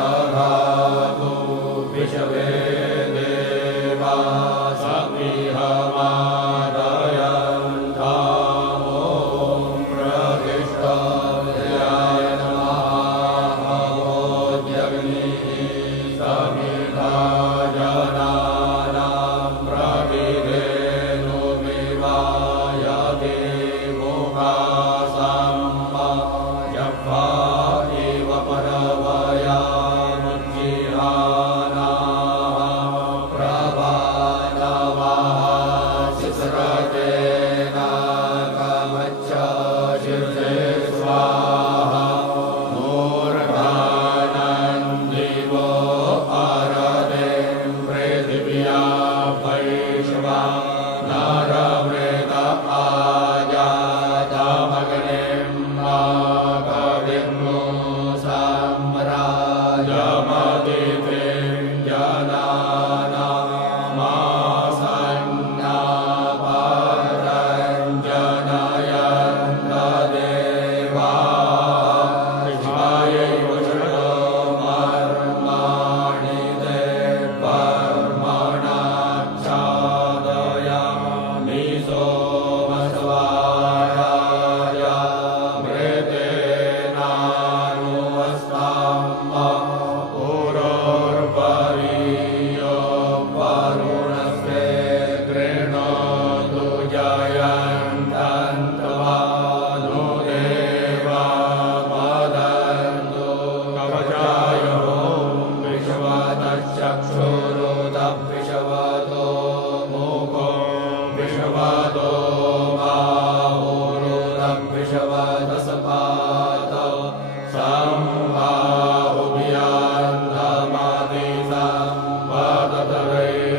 समिमन्दधातु विश्वे देवा समिहमादयन्ताम् ॐ प्रतिष्ठाय नमः भवोऽग्निः समिधा जनानां प्रतिधेनुमिवायते मुखासम्मा जप्पा इव परवयामुज्जिहानाः प्रभातवः सिस्रतेन कमच्छशिर्षे स्वाहा मूर्धानन्दिवो अरते पृथिव्या वैश्वा नरमृत आजातमग्निं कविर्नो सम्राजमदितिं जनानामासन्नापरञ्जनयन्त देवाः शिवायैव शरणो मर्माणि ते पर्मणाच्छादयामि सोमस्वाराय मृतेनानुवस्ताम्ब पुरोर्परीयो वरुणस्ते गृह्णातु जयन्तन्त्वानु देवा वदन्तु कवचाय ॐ विश्वतश्चक्षुरुतविश्वतो मुखो विश्वतो बाहुरुतविश्वतसपातो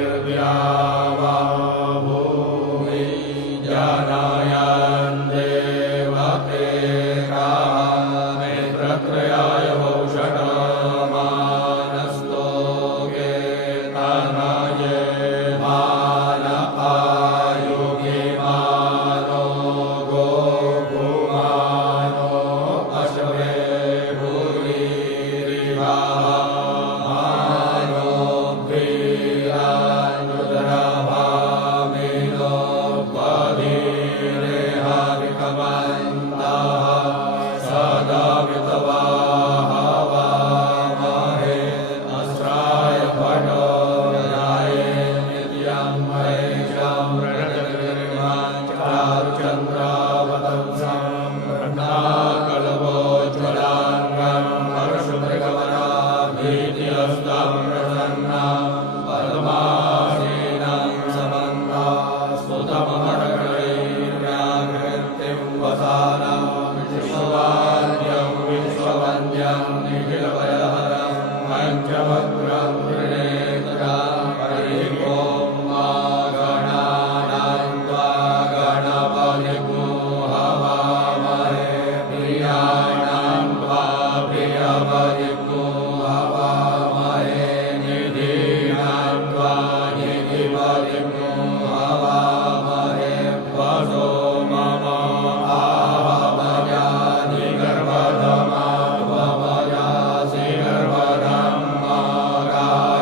सम्बाहुभ्यान्तमतिसम्पदतरैर्व्यावा भूमि जनायान् देवतेराः नेत्रत्रयाय भूषणमानस्तोके तनये मान आयुगे मानो गोपुमानो अश्वे भूरिरिवाः मानो वीरानुद्रभामिनो बधिरेहाविकमन्तः सदा वितवाहवामहे अस्राय भटो जाये नित्यं महेशं चारुचन्द्रावतंसं रत्नाकल्पोज्ज्वलाङ्गं हर्षमृगवराभीतिहस्तं प्रसन्नं पद्मासीनं समन्तास्तुतमहरकैर्व्याकृतिं वसानं विश्ववाद्यं विश्ववन्द्यं निखिलभयहरं पञ्चवक्त्रं त्रिनेत्रं हरिः ॐ मा गणानां त्वा गणपतिगो हवामहे प्रियाणां त्वा प्रियपतिगो हवामहे निधीनां त्वा निधिपतिगो हवामहे वसो मम आहवजानि गर्भधमा त्वमजासि गर्भधं गाय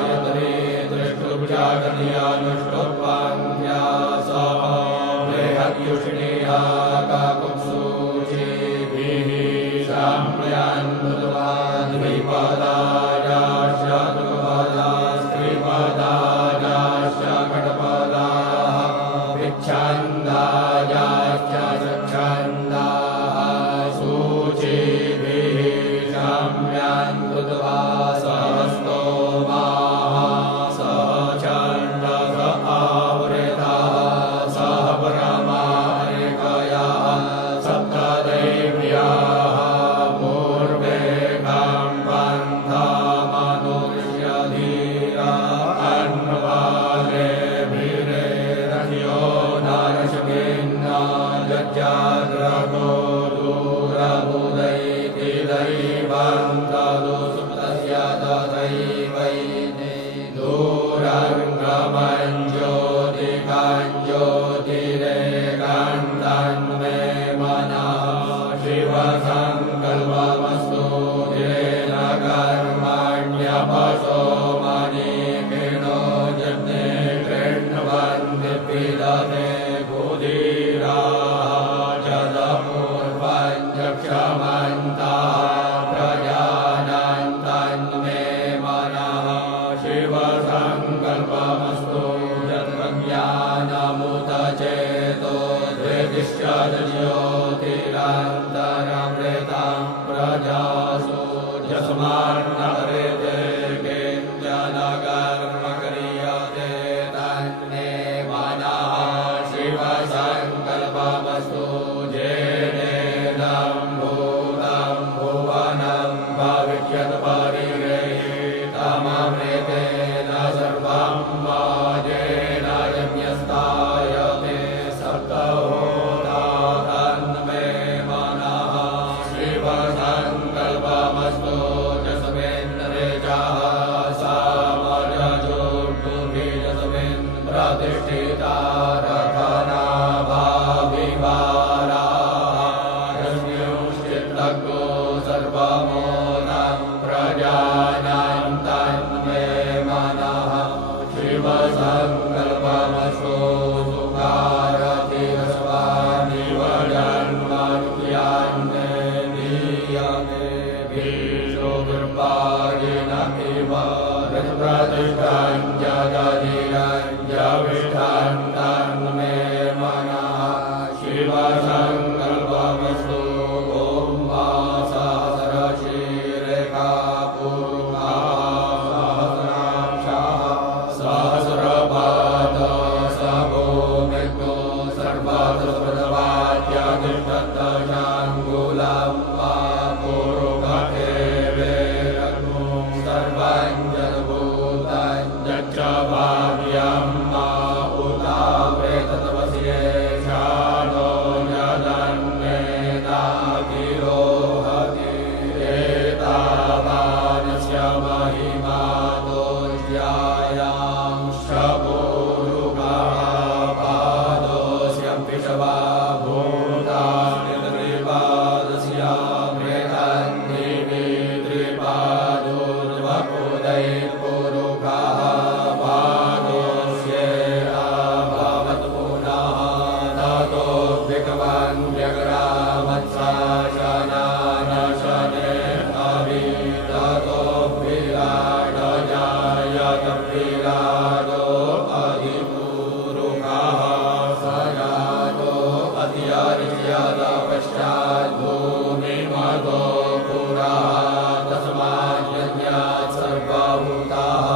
यस्मान्नरेते किञ्चन कर्म क्रियते तन्मे मनः शिवसङ्कल्पमस्तु येनेदं भूतं भुवनं भविष्यत्परिगृहीतममृतेन सर्वं वाजेन यज्ञस्थायते सप्तहोता तन्मे मनः शिवसङ्कल्पमस्तु यस्मिन्नरेचः सामजोर्भुभिजस्मिन् प्रतिष्ठिता रथनाभाविवारा यस्मिंश्चित्तको सर्वमोदं प्रजानां तन्मे मनः शिवसङ्कल्पमस्तु सुखारतिरस्वानिव जन्मनुयान्ने नीयते भीषो कृपायिनमिव प्रतिष्ठं जगदिरञ्जविष्ठं तन्मे मनः शिवसङ्कल्पमस्तु ॐ वा सहस्रशीरेखा पुरुषा सहस्रांशः सहस्रपाद सभो मृत्यो सर्वतस्पदवाद्यतिष्ठत्तशाङ्गुलं वा पुरुषे वेरग्नो सर्वं जगभूतं यच्च भाव्यं मा उता प्रेततपस्येषानो यदन्नेताभिरोहति एतावानस्य महिमा दोष्यायां शपुरुषः पादोऽस्यं पिशवा भूतानि त्रिपादस्य मृतन्निवि त्रिपादोर्वपुदैर्पुरुषः पादोऽस्येऽभवत् पुनः ततो भगवान् व्यग्रामत्साशनानशने अभिततो विराडजायत विराडो अधिपुरुषः स जातो अत्यर्च्यत पश्चाद्भूमिमतो पुरः तस्माद्यज्ञात् सर्वभूताः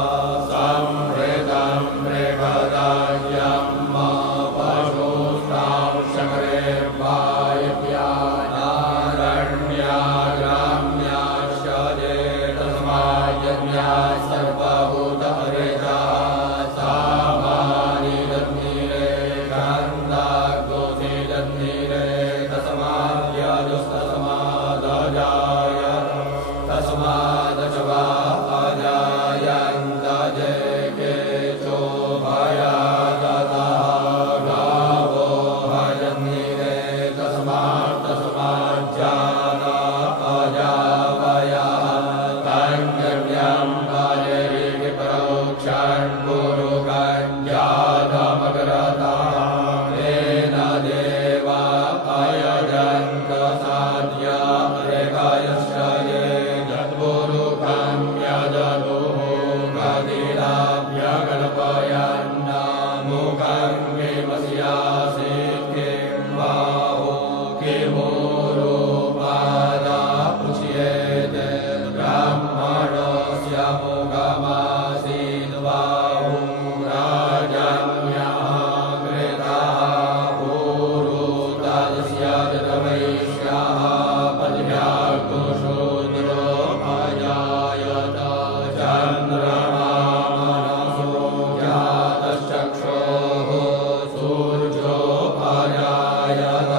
संहृतं मृगदायं पशुस्तां शकरेर्वायव्यानारण्याग्राम्याश्च ये तस्माद्यज्ञात् सर्वभूतहृदः सामानि दन्निरे गन्धाग्दोषि दन्निरे तस्माद्यजुस्तस्मादजायत तस्मादच वा अजायन्त जे केचो भयादतः गावो हयन्निरे तस्माज्जाता अजावयः तञ्जन्यं पायैः प्रोक्षन् पुरुषं जातमग्रतः तेन देवा अयजन्त साध्य रेखायश्च ये यद्पुरुषं यदतुः गदिराभ्यकल्पयन् मुखं किमस्यासीत् किं बाहो किमूरुपादा उच्येते ब्राह्मणस्य मुखमासीत् बाहुं राजन्यः कृतः पूरुतस्य जतवैश्यः पद्भ्याकुशूद्रो अजायत चन्द्रमा मनसो जातश्चक्षोः सूर्यो अजायत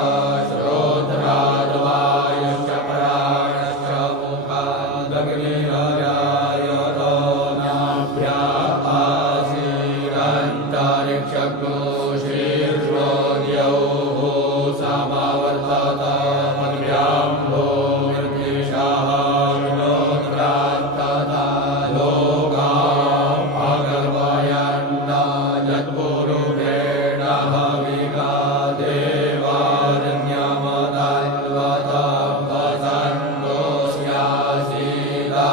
श्रोत्राद्वायुश्च प्राणश्च मुखादग्निरजायत नाभ्या आसीरन्तरिक्षकोशीर्षोद्यौः समवर्तत पद्भ्यां भूमिर्दिशः विनोत्रान्ततः लोकाम् अकल्पयन् यत्पुरुषेण हविका देवारण्यमदन्वतं वसन्तोऽस्यासीदा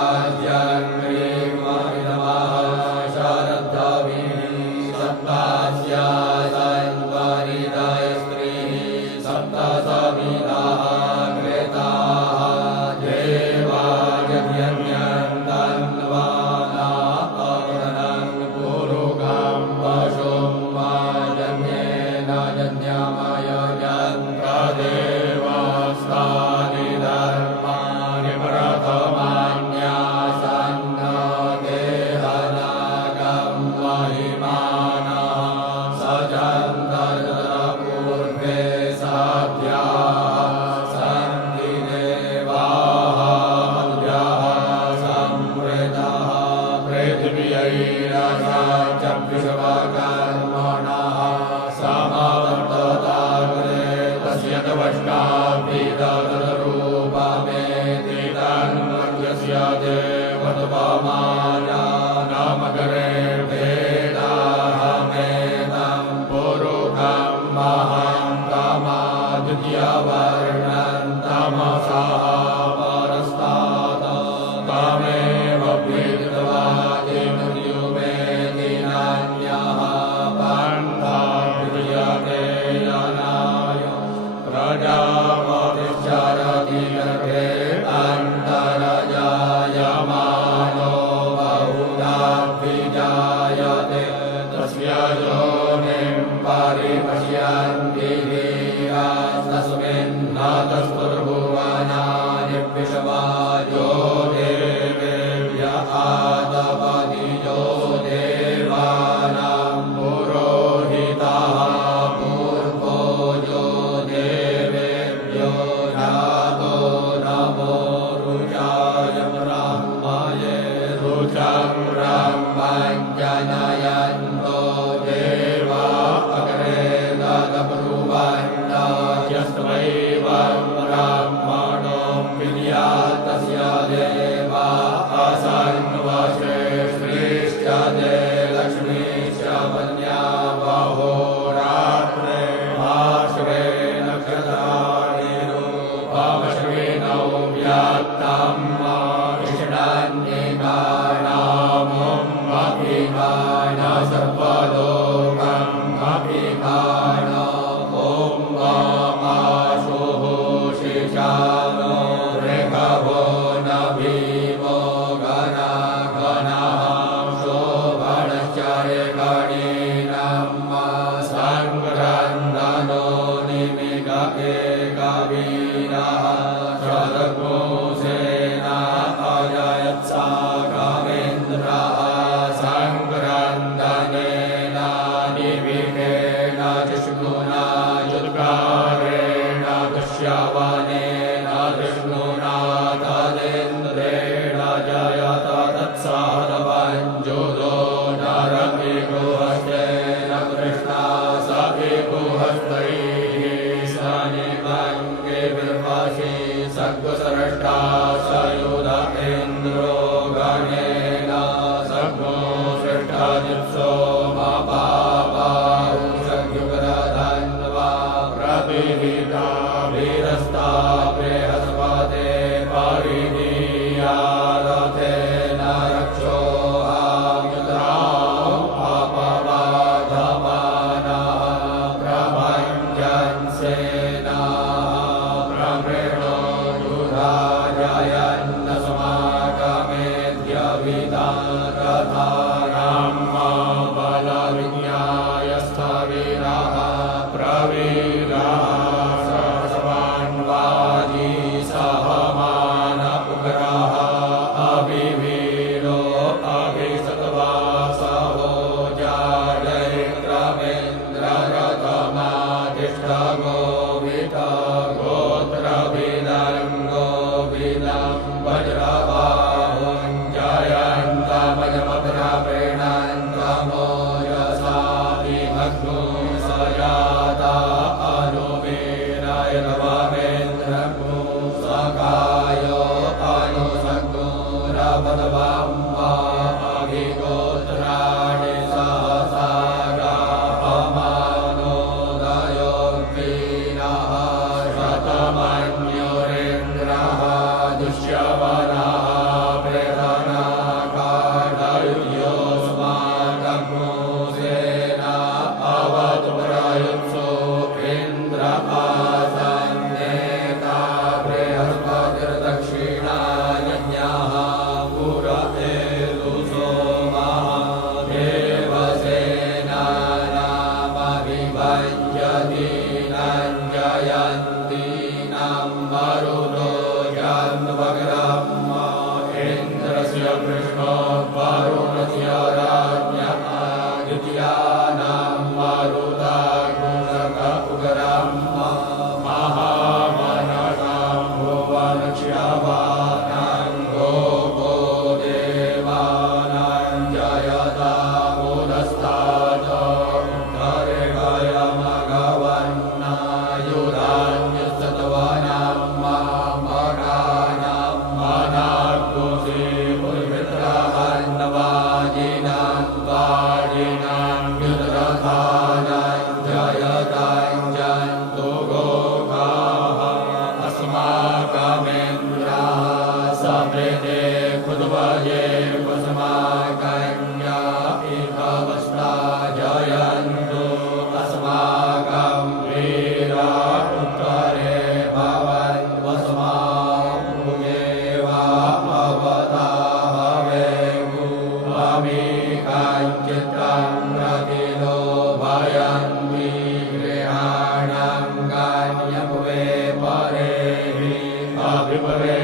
वतुपमाना नामकरे वेदाहमेतं पुरुषं महान्तमाद्वितीयवर्णं तमसः परस्तात् तमेव विदित्वा जिनुर्युमे दिनान्यः पन्था विजयते जनाय प्रजापतिश्चरति गर्भे अन्तरजायमानो बहुधा विजायते तस्य योनिं परिपश्यन्ति तस्मिन्नतस्तुर्भुवनानि विश्वायो देवेभ्य आदपतियो देवानां पुरोहितः पूर्वो यो देवेभ्यो जातो नमो रुचाय ब्रह्मये रुचं ब्रह्मं जनयन्तो देवा अग्रे ददब्रुवन्त यस्त्वैवं ब्राह्मणो विद्यात् तस्य देवा असन्वशे श्रीश्च ते लक्ष्मीश्च वन्या बहोरात्रे आश्रे नक्षत्राणि रूपमश्विनौ व्यात्तं कृष्णान्यगानामं अभिगान सर्वलोकम् अभिगान ॐ वामाशुः शिशानो ऋगवो न भीमो गणागणः शोभनश्चर्यगणीनम् सङ्क्रन्दनो निमिगके कवीरः शतकोशेना अजयत्सा कवीन्द्रः सङ्क्रन्दनेन निविकेन जिष्णुना युद्गारेण दृश्यवनेन विष्णुना तदेन्द्रेण जयत तत्सहतवञ्जुदो नरभिगुहस्तेन कृष्णा सभिगुहस्तैः शनिभङ्गे विभाषि सद्गुसृष्टा सयुध इन्द्रो गणेन सद्गो सृष्टजिप्सो मपापाहु सद्युग्रधन्वा प्रविहिता वीरस्ता बृहस्पते परिधीया रथेन रक्षो आयुधां अपवाधमानः प्रभञ्जन्सेनाः प्रमृणो युधाजयन्न समागमेद्य विदारथानां बलविज्ञाय स्थविरः प्रवीरः सहस्वान्वादी सहमान उग्रः अभिवीरो अभिसत्वासहो जाडैत्रमेन्द्ररथमाधिष्ठगोविद गोत्रभिदङ्गो विदं वज्रबाहुं जयन्तमजमग्रप्रीणन्तमो यसा विभग्नो सयाता अनुवीराय नवमेन्द्रगो सकायो अनुसग्नो रभद्वां वा अभिगोत्राणि सहसा गापमानोदयो वीरः शतमन्युरेन्द्रः दुष्यवनः बृहन्नाकाडयुयोऽस्माकग्नो सेना अवतु प्रयुत्सो इन्द्रपासन्नेता बृहस्पतिर्दक्षिणायज्ञः पुर एतु सोमः देवसेनानामभिभञ्जतीनां जयन्तीनां मरुतो जन्मग्रह्म इन्द्रस्य कृष्णो वरुणस्य राज्ञः द्वितीयानां मरुताग्निशक उग्रह्म महामनसां भुवनक्ष्यवानां गोपो देवानां जयता मुदस्तात् उत्तरे गयमघवन्नायुधान्यसत्त्वानां मामकानां मनाग्मुषे कुतुभये कुसुमाकन्या इहवस्ता जयन्तु अस्माकं वीरा उत्तरे भवन्वस्माभुजे वा भवता हवेगु अमीकाञ्चित्रं प्रतिलोभयन्ति गृहाणां गान्यभुवे परेहि अभिभवे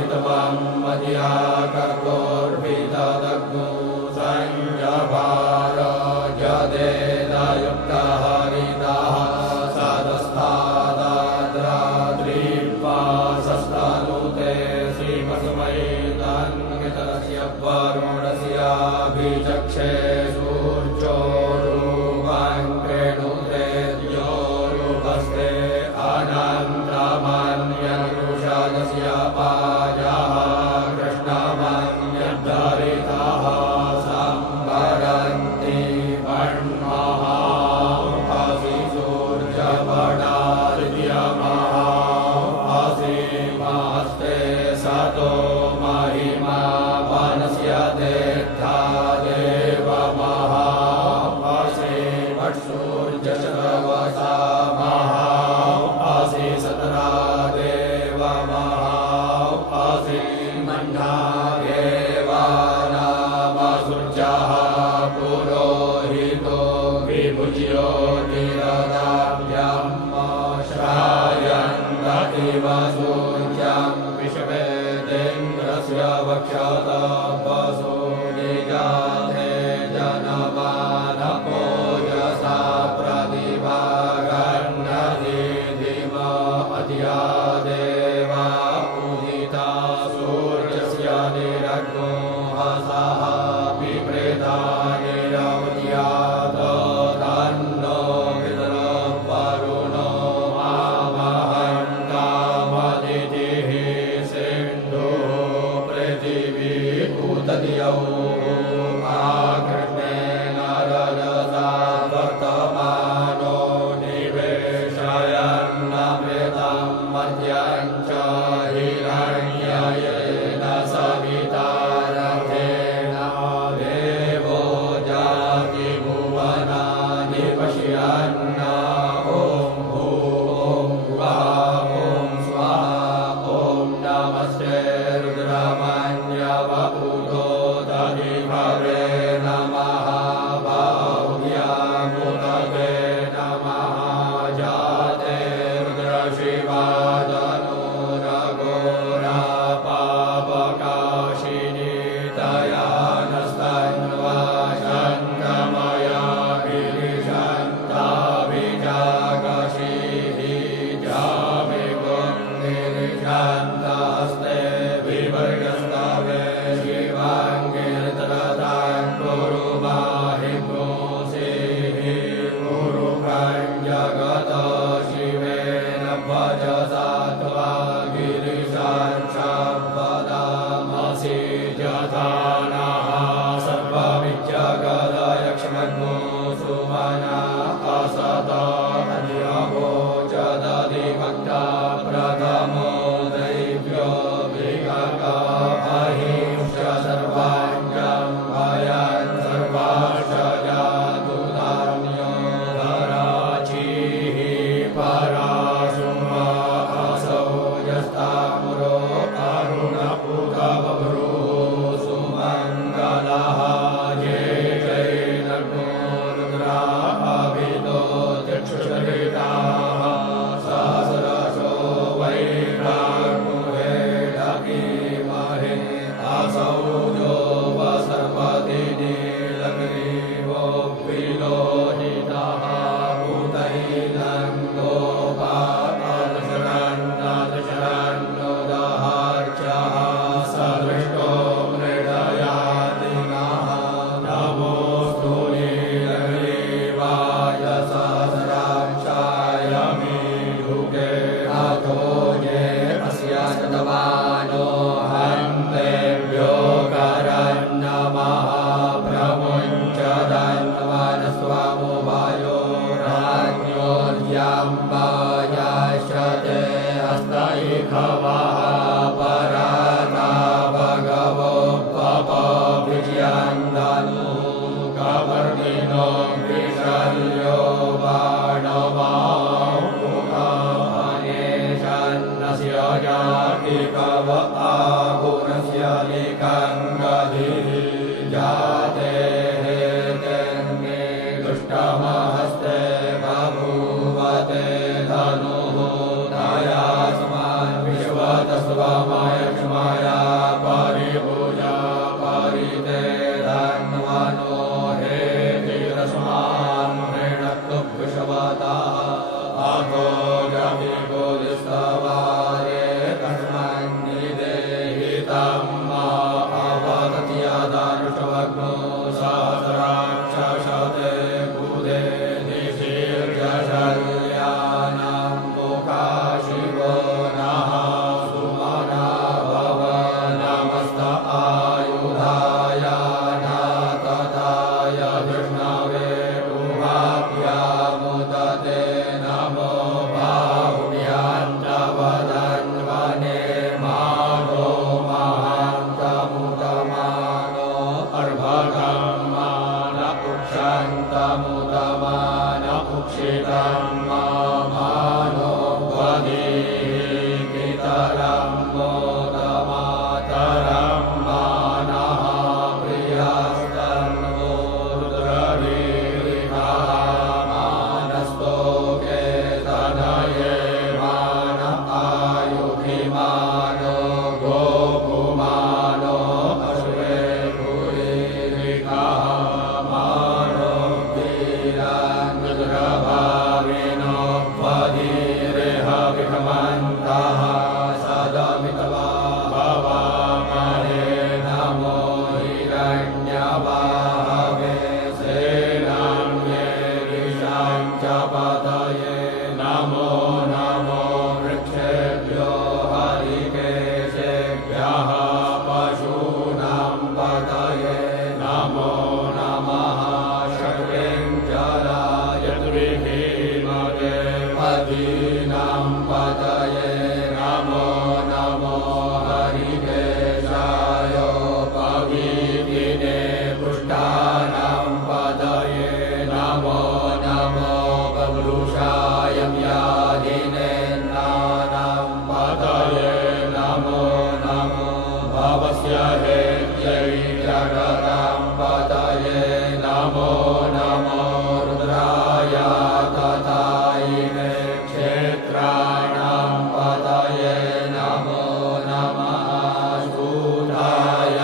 Mahitavam Madhya Kakor दग्नो संयभार जदेदयुक्तः हरितः सदस्तादाद्राद्रीपासस्तनुते श्रीमस्मै तन्वितरस्य वरुणस्याभिचक्षे सूर्यो रूपं कृणुते यो रूपस्ते अनन्तमन्यनुषदस्य पायः कृष्णमन्यद्धरितः संवरन्ति वर्णः असि सूर्यवडादित्यमः असि मास्ते सतो महिमा वनस्य तेथा देवमः असि वत्सूर्यशतवसा असि सतरा देवमः असि मन्ना देवानामसूर्यः पुरोहितो विभुज्यो निरदाभ्यं श्रायन्त इव सूर्यं विश्वेदेन्द्रस्य वक्षतपसो निजाते जनमानपोजसा प्रतिभागन्नदीदिम अधिया देवा पूजिता सूर्यस्य निरग्नो हसः विप्रेता निरवत्यात् तन्नो पितरः वरुणो आवहन्तामदितिः सिन्धुः पृथिवी उदद्यौ आकृष्णेन रजसा वर्तमानो निवेशयन्नमृतं मर्त्यं च हिरण्ययेन सविता रथेन देवो जाति भुवनानि पश्यन्न ॐ भुवः ॐ स्वाहा ॐ नमस्ते रुद्रमन्यवपुतो दधिभवे नमः बाहुव्यामुदवे नमः जाते रुद्रशिवादनुरघोरा पापकाशिनी दयानस्तन्वा शङ्कमया गिरिशन्ताभिजागशीः जामिगुन्निर्षन्तस्ते विवर्गस्तवे शिवाङ्गिरतरतां कुरु माहि पुंसीः कुरुभं जगत शिवेन भजसा त्वा गिरिशाञ्चपदामसि यथा नः सर्वविजगदयक्ष्मग्नो सुमना असत अन्यभोजदधिभक्ता प्रथमो दैव्यो विगत अहिंस सर्वाङ्गं भयं सर्वाश्च जातु धान्यो धराचिः पराशुम असौ यस्ताम्रो अरुणपुतबभ्रू सुमङ्गलः ये जैनर्गो रुद्राभितो चक्षुषरिताः सहस्रशो वैराग्मुहेडकीमहे असौ जो सर्वति नीलग्रीवो विलोहितः भूतैलं गोपालशरन्नदशरन्नोदहार्चः सदृष्टो मृडयादिनः नमोऽस्तु नीलग्रीवाय सहस्राक्षाय मीढुके अथो ये अस्य शतवानो हन्तेभ्यो करन्नमः प्रमुञ्चदन्वनस्वामो वायो राज्ञोर्यम्बायाशते हस्तैखवः पराता भगवो पपविजयन्दनुः कवर्णिनो विशल्यो बाणवाहुकानेशन्नस्य जाति कव आहुरस्य लिकङ्गधिः जाते हेतेर्मे दुष्टमहस्ते बभूवते धनुः दयास्मान् विश्वतस्वमय क्षमया परिभुजा परिते सहस्रवग्नो सहस्राक्षशते बुधे निशीर्षशल्यानां मुखाशिवो नः सुमना भव नमस्त आयुधाय नातताय विष्णवे उभाभ्यामुदते नमो बाहुभ्यान्तवदन्वने मानो महान्तमुदमानो अर्भकं मान उक्षन्तमुदमान उक्षितं मानो वधीः पितरं मोदमातरं मानः प्रियस्तन्वो रुद्रवीरिणः मानस्तोके तनये मान आयुधिमानो गोपुमानो अश्वे पुरीरिणः मानो वीरान्रुद्रभाविनो वधीरेह विषमन्तः सदमित्वा भवामहे नमो हिरण्यवाहवे सेनान्ये ऋषां च पतये नमो नमो वृक्षेभ्यो हरिकेशेभ्यः पशूनां पतये नमो नमः षड्विंशराय द्विधीमते पदीनां पतये नमो नमो हरिकेशाय पवीतिने पुष्टानां पतये नमो नमो बभ्रुषाय व्याधिनेन्द्राणां पतये नमो नमो भवस्य हेत्यै जगतां पतये नमो नमो रुद्राय तथायिने क्षेत्राणां पतये नमो नमः शूद्राय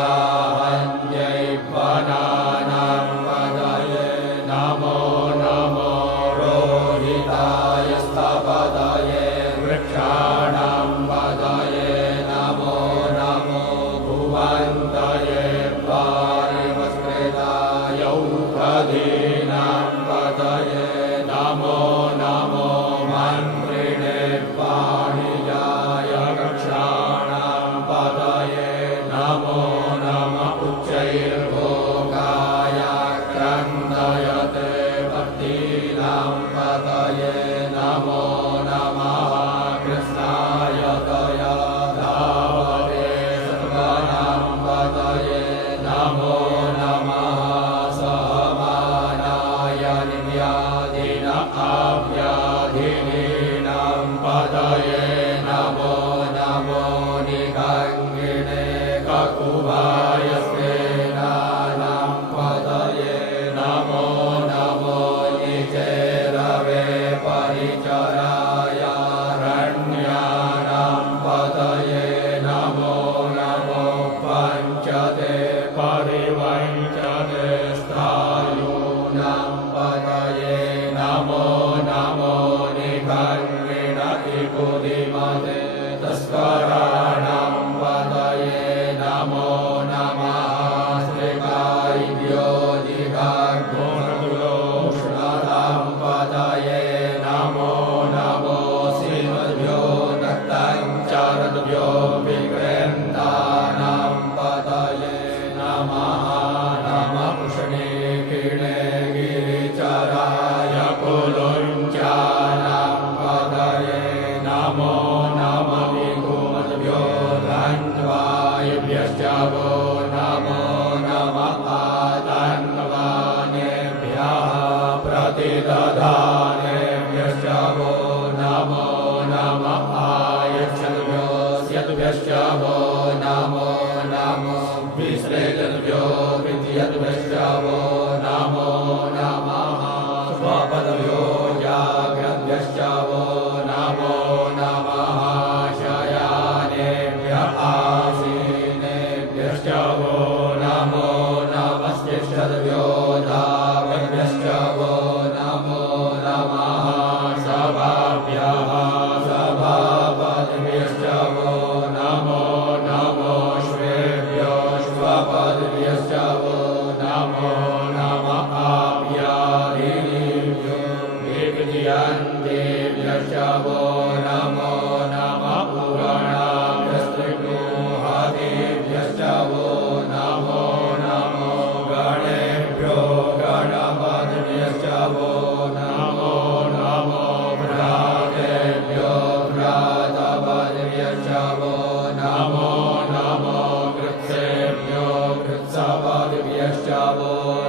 हन्यै वनानां पतये नमो नमो रोहिताय स्थपतये वृक्षाणां पतये नमो नमो भुवन्तये पारिमस्कृताय औषधीनां पतये नमो नमो मन्त्रिणे पाणिजाय वृक्षाणां पतये नमो नमः उच्चैर्भोगा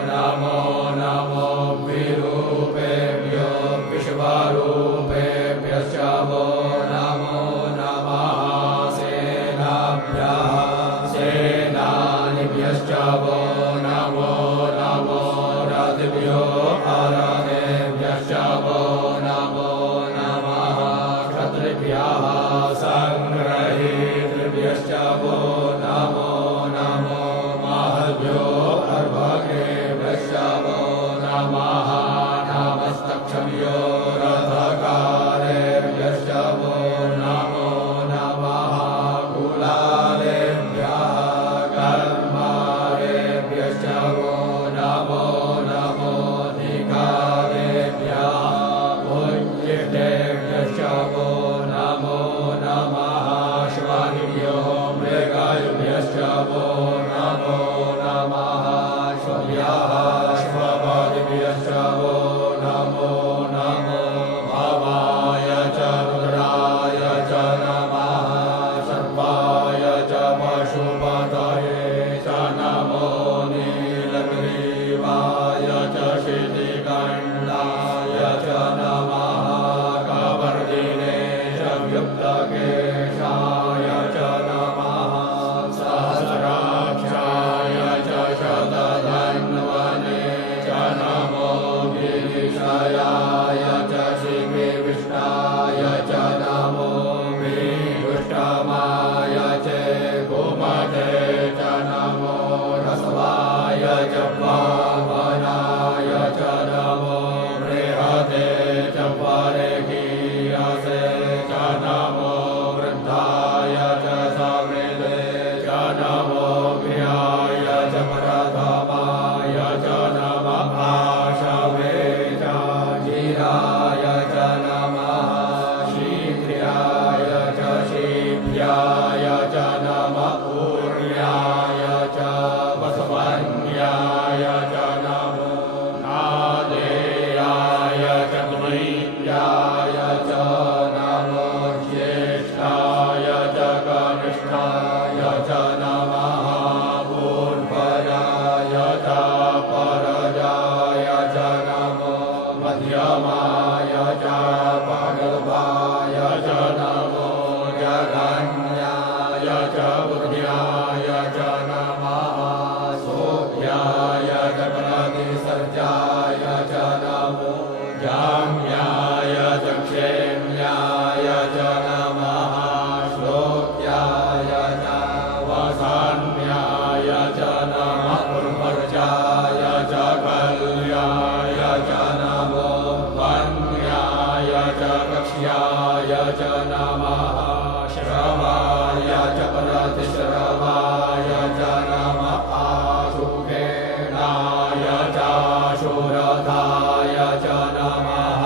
नमो नमो विरूपेभ्यो विश्वरूपेभ्यश्च वो नमो नमः सेनाभ्यः सेनानिभ्यश्च वो नमो नमो रथिभ्यो अरथेभ्यश्च वो नमो नमः क्षत्रिभ्यः संग्रहीतृभ्यश्च वो नमो नमो महद्भ्यो अर्भकेभ्यश्च वो नमः नमस्तक्षभ्यो रथकारेभ्यश्च वो नमो नमः कुलालेभ्यः कर्मारेभ्यश्च वो नमो नमो निकालेभ्यः पूज्यतेभ्यश्च वो नमो नमः श्वानिभ्यो मृगायुभ्यश्च वो नमो नमः श्वभ्यः श्वपदिभ्यश्च वो नमो नमो भवाय च रुद्राय च नमः सर्वाय च पशुपतये च नमो नीलग्रीवाय च शितिकण्ठाय च नमः कवर्दिने च व्युक्तकेशाय च नमः सहस्राक्षाय च शतधन्वने च नमो गिरिशयाय च शिखिविष्टाय च नमो विष्टमाय च गोमते च नमो रसवाय च पावनाय च नमो बृहते च परकीयसे च नमो वृद्धाय च समृद्धे च नमो गृहाय च प्रथमाय च नमः आशवे च जीराय च नमः शीघ्राय च शीघ्राय च नमः पूर्ण्याय च वसवन्याय च नमो नादेयाय च द्वैत्याय च नमो ज्येष्ठाय च कनिष्ठाय च नमः पूर्वजाय च परजाय च नमो मध्यमाय च पगल्भाय च नमो जगन्याय च बुद्ध्याय च नमः सोभ्याय च प्रतिसर्जाय च नमो जाम्याय च क्षेम्याय च नमः श्लोक्याय च वसान्याय च नमः पुर्वर्जाय च कल्याय च नमो वन्याय च कक्ष्याय च नमः श्रवाय च प्रतिश्रवाय च नमः आशुभेणाय च शूरथाय च नमः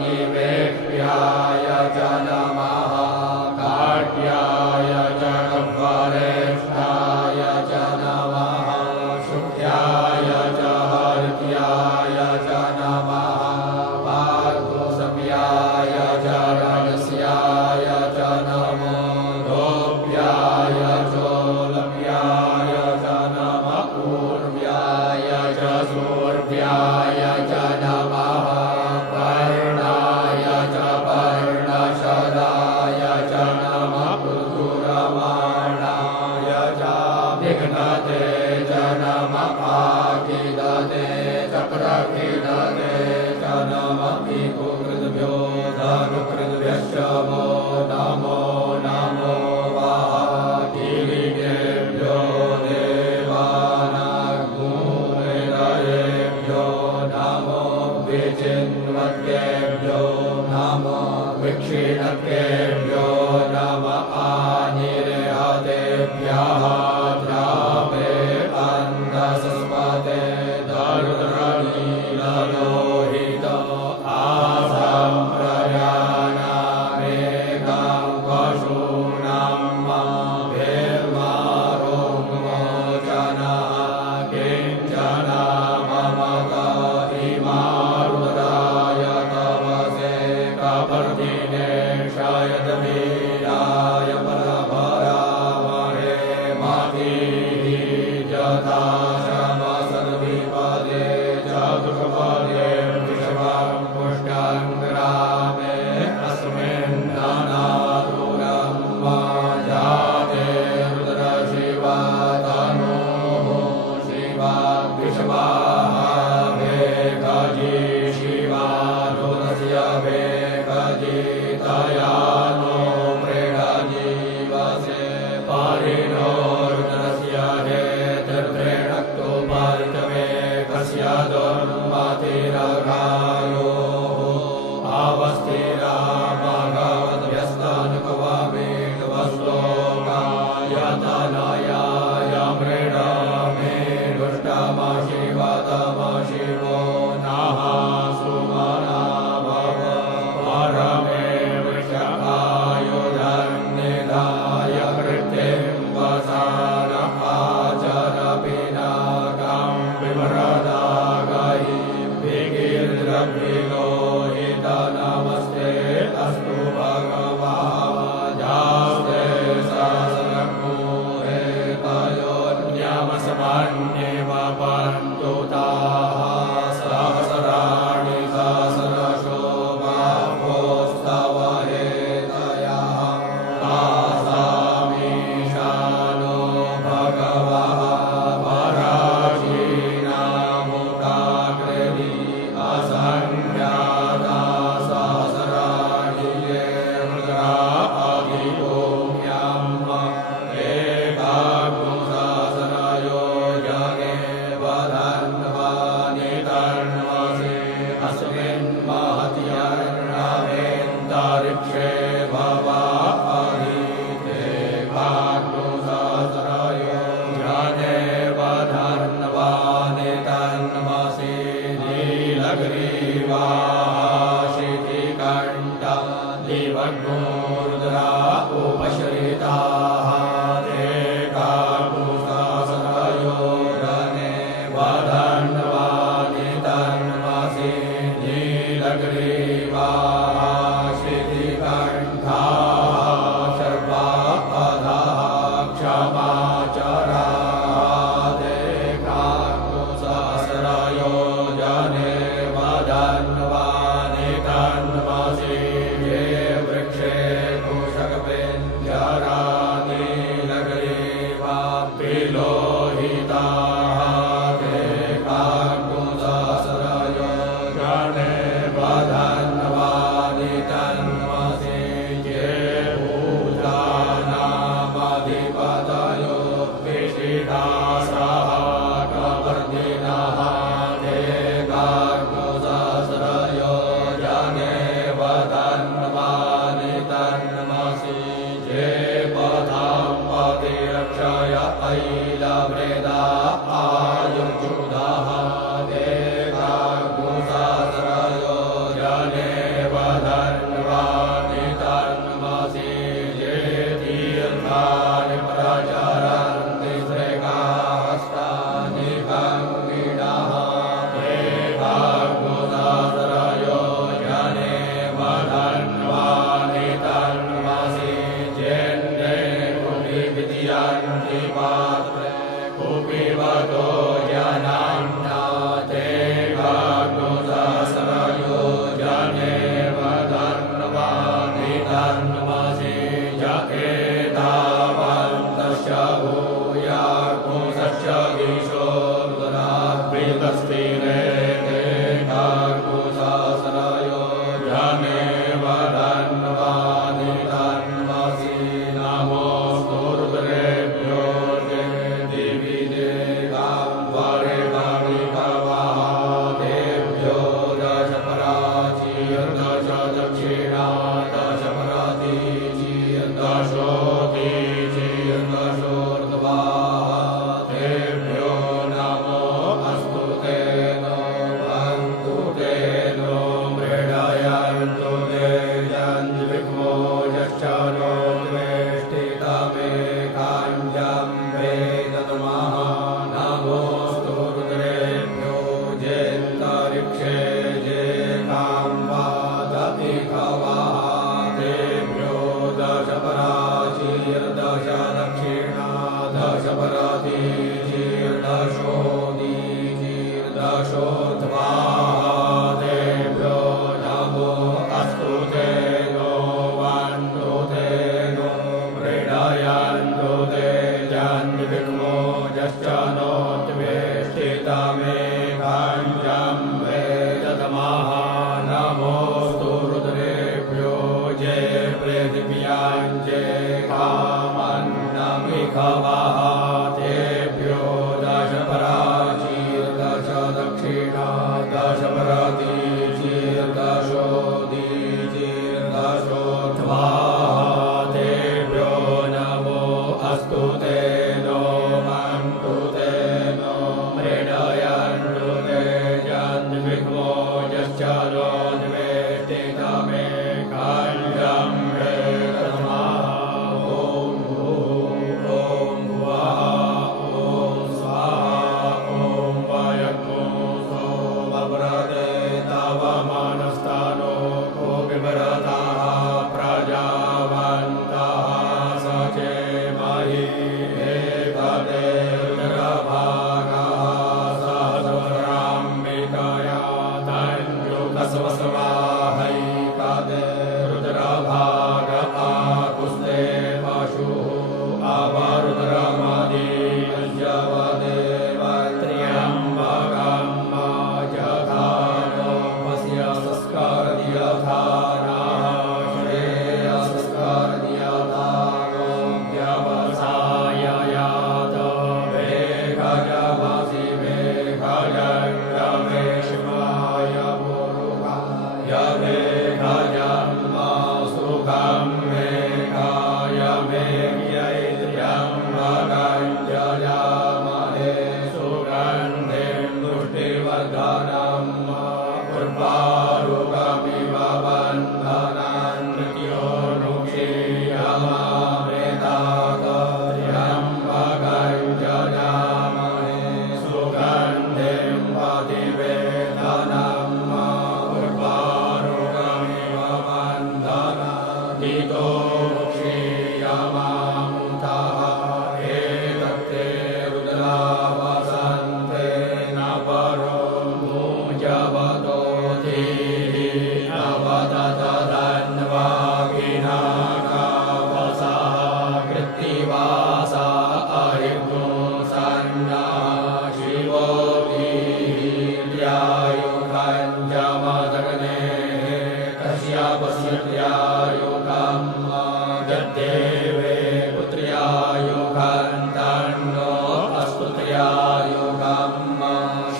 निवेक्ष्याय च नमः काट्याय च वरेष्ठाय च नमः शुक्याय च हर्त्याय च नमः पार्थोसम्याय च रजस्याय च नमो धोप्याय चोलप्याय च नमः पूर्व्याय च सूर्व्याय च नमः पर्णाय च पर्णशदाय च नमः पुरुरमाणाय च विघ्नते च नमः आकिदते च प्रकिदते च नमः ईकुकृद्भ्यो धनुकृद्भ्यश्च वो नमो नमो वाहाकिलिकेभ्यो देवानाग्मुनिरयेभ्यो नमो विचिन्वद्भ्यो नमो विक्षिणकेभ्यो नमः आनिर्हतेभ्यः द्रावे अन्धसस्पते दरुद्रनीललोहित आसम्प्रयाणामेकां पशूनां भेर्मारोग्मोचनः किञ्चन मम इमारुद्राय तपसे कपर्दिनेशायतवीराय परभरामहे मतिः यथा शमसद्विपदे चतुष्पदे विश्वं पुष्टं ग्रामे अस्मिन् नानातुरं जाते रुद्रशिवा तनोः शिवा विश्वाः वेगजी शिवा रुद्रस्य वेगजी तया नो प्रेणजीवसे परिणो रुद्रस्य हेतिर्प्रेणक्तो पारितवेगस्य दुर्मतिरघायोः अवस्थिरा भगवद्भ्यस्तानुपवामेष्वश्लोकाय तनयाय मृडमे दुष्टमा शिवतमा शिवो नः सुमना भव परमे वृषभायुधन्निधाय कृत्यं वसान आचरपिनाकं विभ्रदागहि विगिर्द्रविलोहित नमस्ते अस्तु भगवाजास्ते सहस्रमूहे तयोन्यमसमन्येव पन्तु ताः सहस्राणि सहस्रशोभाभोस्तव हेतयः आसामीशानो भगवः पराशीनामुखाकृति असङ्ख्याता सहस्राणि ये रुद्रा अधिभूम्यम् एकाग्निसहस्रयो जगे वधन्वानि तन्वसि अस्मिन् महत्यर्णवेन्तरिक्षे भवा अधीते काग्निसहस्रयो जगे वधन्वानि तन्वसि नीलग्रीवाः शितिकण्ठा दिवग्नो रुद्रा उपश्रिताः ते काग्निसहस्रयो जने वधन्वानि तन्वसि नीलग्रीवाः शितिकण्ठाः सर्वापदाः क्षमाचराः ते काग्निसहस्रयो जने वधन्वानि तन्वसि ये वृक्षे दक्षिणा दश परातीचीर्दशोतीचीर्दशोर्ध्वा तेभ्यो नमो अस्तु ते नो वन्तु ते नो मृडयन्तु ते जन्विग्मो यश्च नो द्वेष्टितमे काञ्जं वेदतमः नमोऽस्तु रुद्रेभ्यो जेन्तरिक्षे जे काम्पादपि खवः तेभ्यो दश पराचीर्दश दक्षिणा दश परातीचीर्दशोदीचीर्दशोर्ध्वा तेभ्यो नमो अस्तु ते नो वन्तु ते नो मृडयन्तु ते जन्विग्मो यश्च नो द्वेष्टितमे काञ्जं वेदतमः नमोऽस्तु रुद्रेभ्यो जे पृथिव्यां जे कामन्नमि खवः तेभ्यो दश पराचीर्दश दक्षिणा दश परातीचीर्दशोदीचीर्दशोर्ध्वा तेभ्यो नमो अस्तु ते नो वन्तु ते नो मृडयन्तु ते जन्विग्मो यश्च नो द्वेष्टितमे काञ्जं वेदतमः ॐ भूः ॐ भुवः ॐ स्वाहा ॐ वायग्मो सोमव्रते तव मनस्तानो को बिभ्रताः प्रजावन्तः सचेमहि एकते रुद्रभागः सहस्राम्बिकया तञ्जुकस्वस्वाहैकते रुद्रभाग आकुस्ते पशुः अवरुद्रमदीयजवदेव त्र्यम्बकं जघानो पश्य संस्कारदियथानः श्रेयसंस्कारदियथानो व्यवसाययात मेघजवसि मेघजङ्गमेष्माय पुरुषाय मेघजं सुखं मेघाय मेघ्यैत्र्यम्बकं जयामहे सुगन्धिं पुष्टिवर्धनं उर्वारुकमिव बन्धनं मृत्योर्मुक्षीयमामृतात् त्र्यम्बकं जयामहे सुगन्धिं पतिवेदनं उर्वारुकमिव बन्धनं हितो मुक्षीयमामुतः एतत्ते रुद्रा वसन्ते न परो मुजवतो धीः अवदतधन्वाकिनाकावसः कृत्तिवासा अहिर्नो सन्नः शिवो वीर्यायुधं जमदग्नेः कश्यपस्यायुधं यद्देवे पुत्र्यायुधं तन्नो अस्तुत्र्यायुधं